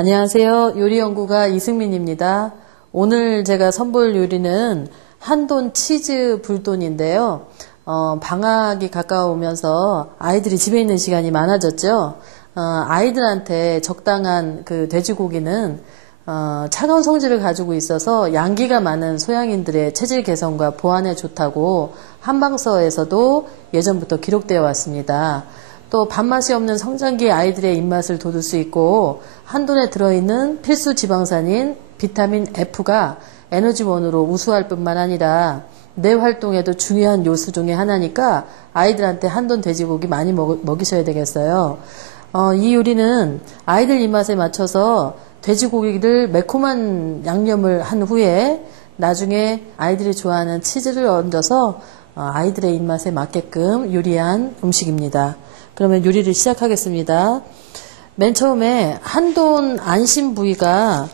안녕하세요. 요리연구가 이승민입니다. 오늘 제가 선보일 요리는 한돈 치즈 불돈인데요. 방학이 가까우면서 아이들이 집에 있는 시간이 많아졌죠. 아이들한테 적당한 그 돼지고기는 차가운 성질을 가지고 있어서 양기가 많은 소양인들의 체질 개선과 보완에 좋다고 한방서에서도 예전부터 기록되어 왔습니다. 또 밥맛이 없는 성장기 아이들의 입맛을 돋울 수 있고 한돈에 들어있는 필수 지방산인 비타민 F가 에너지원으로 우수할 뿐만 아니라 뇌 활동에도 중요한 요소 중에 하나니까 아이들한테 한돈 돼지고기 많이 먹이셔야 되겠어요. 이 요리는 아이들 입맛에 맞춰서 돼지고기를 매콤한 양념을 한 후에 나중에 아이들이 좋아하는 치즈를 얹어서 아이들의 입맛에 맞게끔 요리한 음식입니다. 그러면 요리를 시작하겠습니다. 맨 처음에 한돈 안심 부위가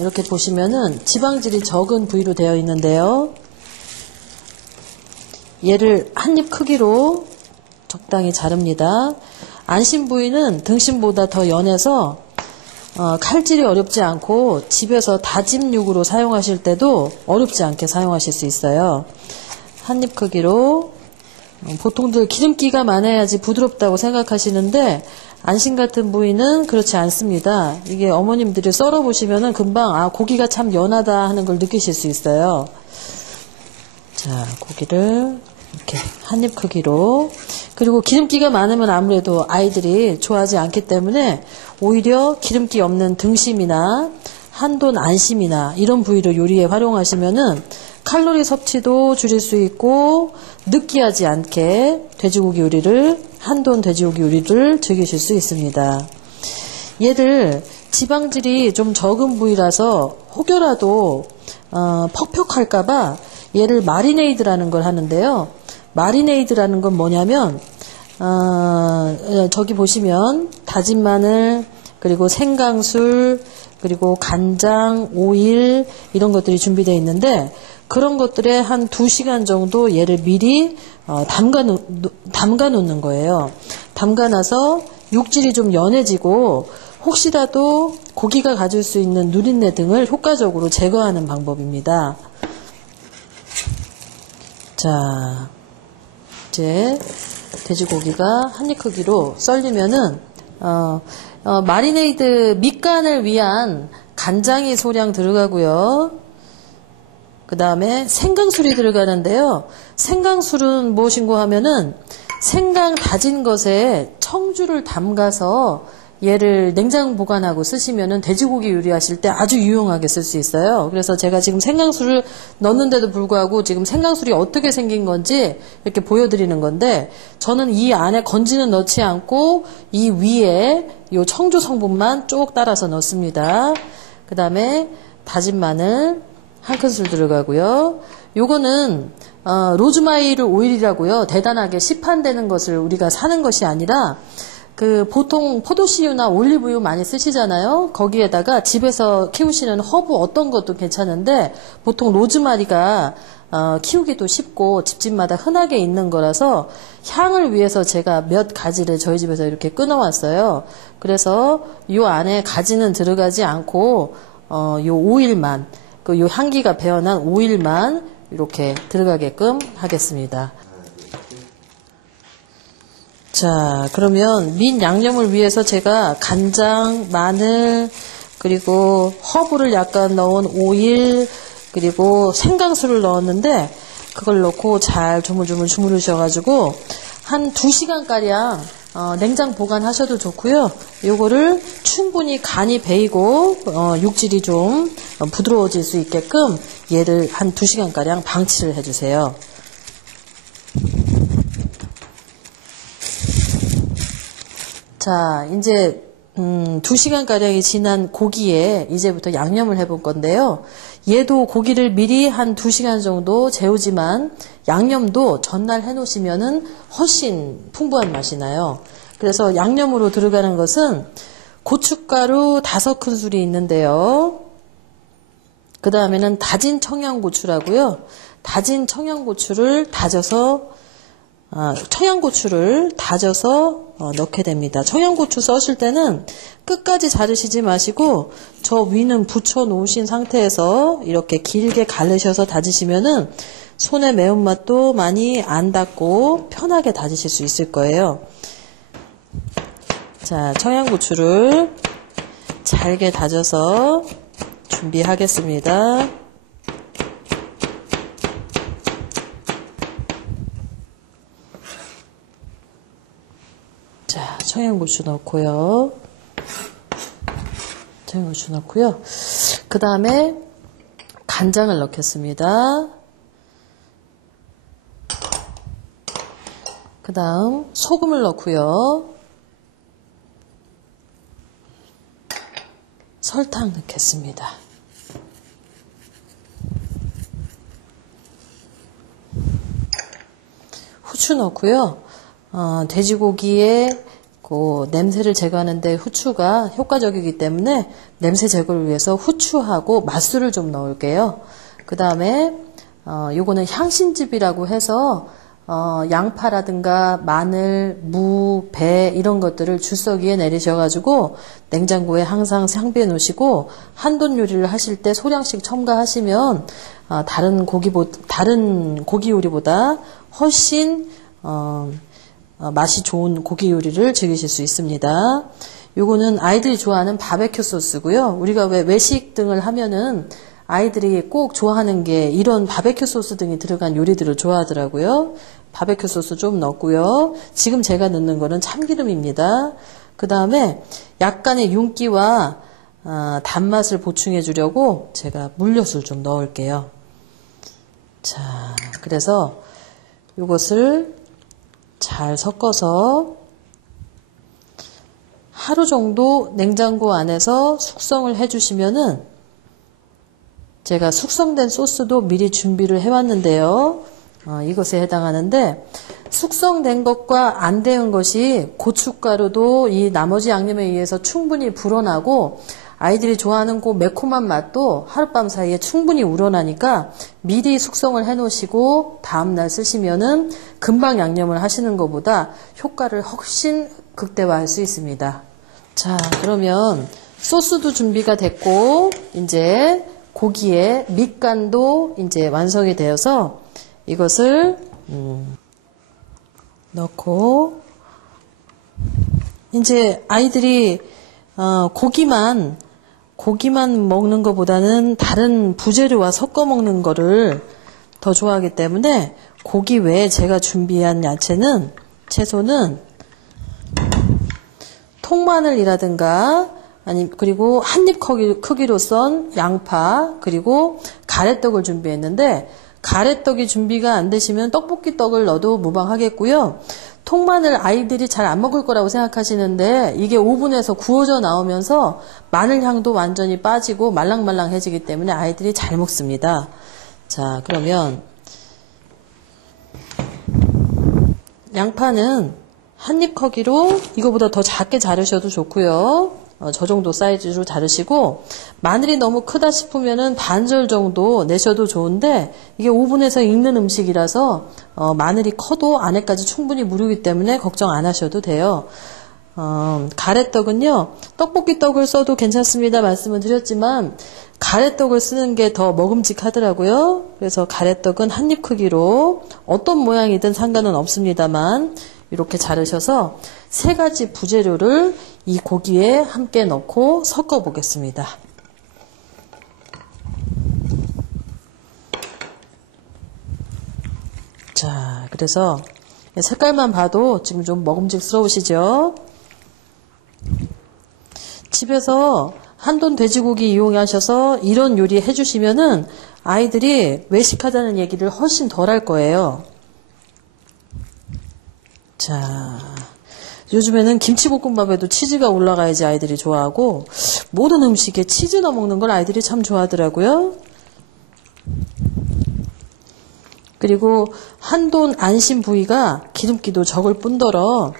이렇게 보시면은 지방질이 적은 부위로 되어 있는데요. 얘를 한 입 크기로 적당히 자릅니다. 안심 부위는 등심보다 더 연해서 칼질이 어렵지 않고 집에서 다짐 육으로 사용하실 때도 어렵지 않게 사용하실 수 있어요. 한 입 크기로 보통들 기름기가 많아야지 부드럽다고 생각하시는데 안심 같은 부위는 그렇지 않습니다. 이게 어머님들이 썰어 보시면은 금방 고기가 참 연하다 하는 걸 느끼실 수 있어요. 자, 고기를 이렇게 한 입 크기로, 그리고 기름기가 많으면 아무래도 아이들이 좋아하지 않기 때문에 오히려 기름기 없는 등심이나 한돈 안심이나 이런 부위를 요리에 활용하시면은 칼로리 섭취도 줄일 수 있고 느끼하지 않게 돼지고기 요리를, 한돈 돼지고기 요리를 즐기실 수 있습니다. 얘를 지방질이 좀 적은 부위라서 혹여라도 퍽퍽할까봐 얘를 마리네이드라는 걸 하는데요. 마리네이드라는 건 뭐냐면 저기 보시면 다진 마늘, 그리고 생강술, 그리고 간장, 오일 이런 것들이 준비되어 있는데 그런 것들에 한 2시간 정도 얘를 미리 담가 놓는 거예요. 담가놔서 육질이 좀 연해지고 혹시라도 고기가 가질 수 있는 누린내 등을 효과적으로 제거하는 방법입니다. 자, 이제 돼지고기가 한 입 크기로 썰리면은 마리네이드 밑간을 위한 간장이 소량 들어가고요. 그 다음에 생강술이 들어가는데요. 생강술은 무엇인고 하면은 생강 다진 것에 청주를 담가서 얘를 냉장 보관하고 쓰시면은 돼지고기 요리하실 때 아주 유용하게 쓸 수 있어요. 그래서 제가 지금 생강술을 넣는데도 불구하고 지금 생강술이 어떻게 생긴 건지 이렇게 보여드리는 건데 저는 이 안에 건지는 넣지 않고 이 위에 요 청주 성분만 쭉 따라서 넣습니다. 그 다음에 다진 마늘 한 큰술 들어가고요. 요거는 로즈마리 오일이라고요. 대단하게 시판되는 것을 우리가 사는 것이 아니라 보통 포도씨유나 올리브유 많이 쓰시잖아요. 거기에다가 집에서 키우시는 허브 어떤 것도 괜찮은데 보통 로즈마리가 키우기도 쉽고 집집마다 흔하게 있는 거라서 향을 위해서 제가 몇 가지를 저희 집에서 이렇게 끊어왔어요. 그래서 요 안에 가지는 들어가지 않고 요 오일만, 요 향기가 배어난 오일만 이렇게 들어가게끔 하겠습니다. 자, 그러면 민 양념을 위해서 제가 간장, 마늘, 그리고 허브를 약간 넣은 오일, 그리고 생강술을 넣었는데 그걸 넣고 잘 조물조물 주무르셔가지고 한 2시간가량 냉장 보관하셔도 좋고요. 요거를 충분히 간이 배이고 육질이 좀 부드러워질 수 있게끔 얘를 한 2시간가량 방치를 해주세요. 자, 이제 2시간가량이 지난 고기에 이제부터 양념을 해볼 건데요. 얘도 고기를 미리 한 2시간 정도 재우지만 양념도 전날 해놓으시면은 훨씬 풍부한 맛이 나요. 그래서 양념으로 들어가는 것은 고춧가루 5큰술이 있는데요. 그 다음에는 다진 청양고추라고요. 다진 청양고추를 다져서 청양고추를 다져서 넣게 됩니다. 청양고추 써실 때는 끝까지 자르시지 마시고 저 위는 붙여 놓으신 상태에서 이렇게 길게 가르셔서 다지시면은 손의 매운맛도 많이 안 닿고 편하게 다지실 수 있을 거예요. 자, 청양고추를 잘게 다져서 준비하겠습니다. 자, 청양고추 넣고요. 청양고추 넣고요. 그 다음에 간장을 넣겠습니다. 그 다음 소금을 넣고요. 설탕 넣겠습니다. 후추 넣고요. 돼지고기의 그 냄새를 제거하는데 후추가 효과적이기 때문에 냄새 제거를 위해서 후추하고 맛술을 좀 넣을게요. 그 다음에 요거는 향신즙이라고 해서 양파라든가 마늘, 무, 배 이런 것들을 주석이에 내리셔가지고 냉장고에 항상 상비해 놓으시고 한돈 요리를 하실 때 소량씩 첨가하시면 다른 고기 요리보다 훨씬 맛이 좋은 고기 요리를 즐기실 수 있습니다. 요거는 아이들이 좋아하는 바베큐 소스고요. 우리가 왜 외식 등을 하면은 아이들이 꼭 좋아하는 게 이런 바베큐 소스 등이 들어간 요리들을 좋아하더라고요. 바베큐 소스 좀 넣고요. 지금 제가 넣는 거는 참기름입니다. 그 다음에 약간의 윤기와 단맛을 보충해 주려고 제가 물엿을 좀 넣을게요. 자, 그래서 이것을 잘 섞어서 하루 정도 냉장고 안에서 숙성을 해주시면은 제가 숙성된 소스도 미리 준비를 해왔는데요. 이것에 해당하는데 숙성된 것과 안 데운 것이 고춧가루도 이 나머지 양념에 의해서 충분히 불어나고 아이들이 좋아하는 그 매콤한 맛도 하룻밤 사이에 충분히 우러나니까 미리 숙성을 해 놓으시고 다음날 쓰시면은 금방 양념을 하시는 것보다 효과를 훨씬 극대화할 수 있습니다. 자, 그러면 소스도 준비가 됐고 이제 고기에 밑간도 이제 완성이 되어서 이것을 넣고 이제 아이들이 고기만 먹는 것보다는 다른 부재료와 섞어 먹는 거를 더 좋아하기 때문에 고기 외에 제가 준비한 야채는 채소는 통마늘이라든가 그리고 한입 크기로 썬 양파 그리고 가래떡을 준비했는데 가래떡이 준비가 안 되시면 떡볶이 떡을 넣어도 무방하겠고요. 통마늘 아이들이 잘 안 먹을 거라고 생각하시는데 이게 오븐에서 구워져 나오면서 마늘 향도 완전히 빠지고 말랑말랑해지기 때문에 아이들이 잘 먹습니다. 자, 그러면 양파는 한입 크기로 이거보다 더 작게 자르셔도 좋고요. 저 정도 사이즈로 자르시고 마늘이 너무 크다 싶으면은 반절 정도 내셔도 좋은데 이게 오븐에서 익는 음식이라서 마늘이 커도 안에까지 충분히 무르기 때문에 걱정 안 하셔도 돼요. 가래떡은요 떡볶이 떡을 써도 괜찮습니다 말씀을 드렸지만 가래떡을 쓰는 게 더 먹음직하더라고요. 그래서 가래떡은 한입 크기로 어떤 모양이든 상관은 없습니다만 이렇게 자르셔서 세 가지 부재료를 이 고기에 함께 넣고 섞어 보겠습니다. 자, 그래서 색깔만 봐도 지금 좀 먹음직스러우시죠? 집에서 한돈 돼지고기 이용하셔서 이런 요리 해주시면은 아이들이 외식하자는 얘기를 훨씬 덜 할 거예요. 자, 요즘에는 김치볶음밥에도 치즈가 올라가야지 아이들이 좋아하고 모든 음식에 치즈 넣어 먹는 걸 아이들이 참 좋아하더라고요. 그리고 한돈 안심 부위가 기름기도 적을 뿐더러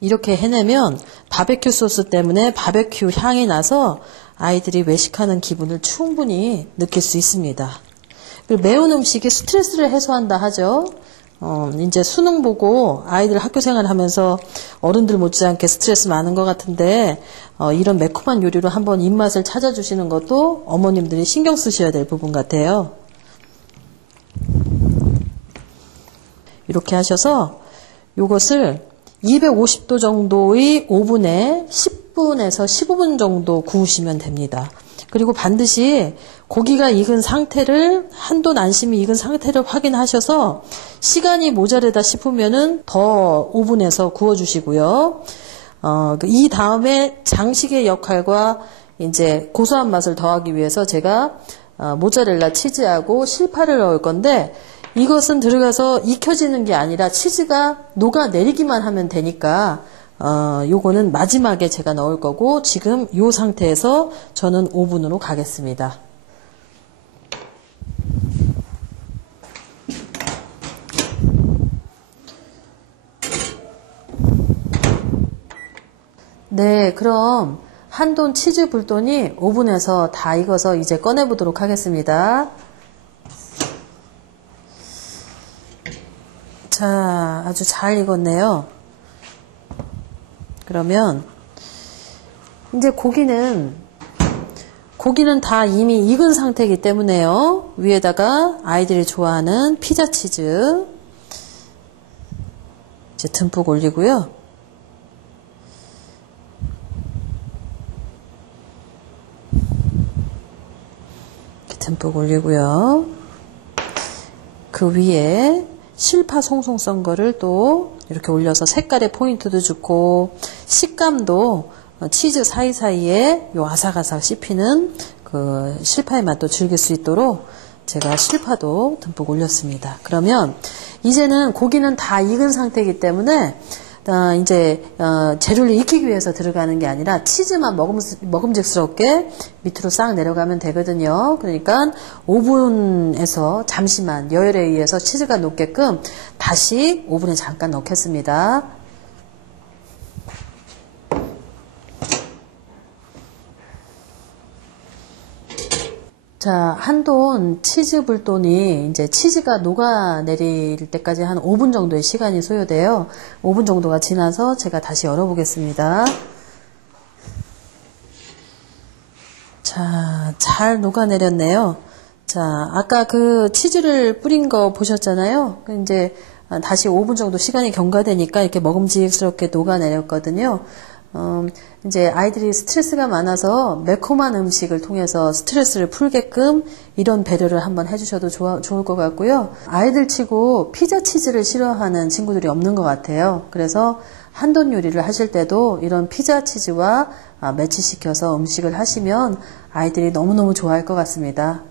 이렇게 해내면 바베큐 소스 때문에 바베큐 향이 나서 아이들이 외식하는 기분을 충분히 느낄 수 있습니다. 그리고 매운 음식이 스트레스를 해소한다 하죠. 이제 수능 보고 아이들 학교 생활 하면서 어른들 못지않게 스트레스 많은 것 같은데, 이런 매콤한 요리로 한번 입맛을 찾아주시는 것도 어머님들이 신경 쓰셔야 될 부분 같아요. 이렇게 하셔서 요것을 250도 정도의 오븐에 10분에서 15분 정도 구우시면 됩니다. 그리고 반드시 고기가 익은 상태를, 한도 안심이 익은 상태를 확인하셔서 시간이 모자르다 싶으면은 더 오븐에서 구워주시고요. 이 다음에 장식의 역할과 이제 고소한 맛을 더하기 위해서 제가 모짜렐라 치즈하고 실파를 넣을 건데, 이것은 들어가서 익혀지는 게 아니라 치즈가 녹아내리기만 하면 되니까 요거는 마지막에 제가 넣을 거고, 지금 요 상태에서 저는 오븐으로 가겠습니다. 네, 그럼 한돈 치즈 불돈이 오븐에서 다 익어서 이제 꺼내 보도록 하겠습니다. 자, 아주 잘 익었네요. 그러면 이제 고기는 다 이미 익은 상태이기 때문에요. 위에다가 아이들이 좋아하는 피자 치즈 이제 듬뿍 올리고요. 이렇게 듬뿍 올리고요. 그 위에 실파 송송 썬 거를 또 이렇게 올려서 색깔의 포인트도 주고, 식감도 치즈 사이사이에 요 아삭아삭 씹히는 그 실파의 맛도 즐길 수 있도록 제가 실파도 듬뿍 올렸습니다. 그러면 이제는 고기는 다 익은 상태이기 때문에 이제 재료를 익히기 위해서 들어가는 게 아니라 치즈만 먹음직스럽게 밑으로 싹 내려가면 되거든요. 그러니까 오븐에서 잠시만 여열에 의해서 치즈가 녹게끔 다시 오븐에 잠깐 넣겠습니다. 자, 한돈 치즈 불돈이 이제 치즈가 녹아내릴 때까지 한 5분 정도의 시간이 소요돼요. 5분 정도가 지나서 제가 다시 열어보겠습니다. 자, 잘 녹아내렸네요. 자, 아까 그 치즈를 뿌린 거 보셨잖아요. 이제 다시 5분 정도 시간이 경과되니까 이렇게 먹음직스럽게 녹아내렸거든요. 이제 아이들이 스트레스가 많아서 매콤한 음식을 통해서 스트레스를 풀게끔 이런 배려를 한번 해주셔도 좋을 것 같고요. 아이들 치고 피자 치즈를 싫어하는 친구들이 없는 것 같아요. 그래서 한돈 요리를 하실 때도 이런 피자 치즈와 매치시켜서 음식을 하시면 아이들이 너무너무 좋아할 것 같습니다.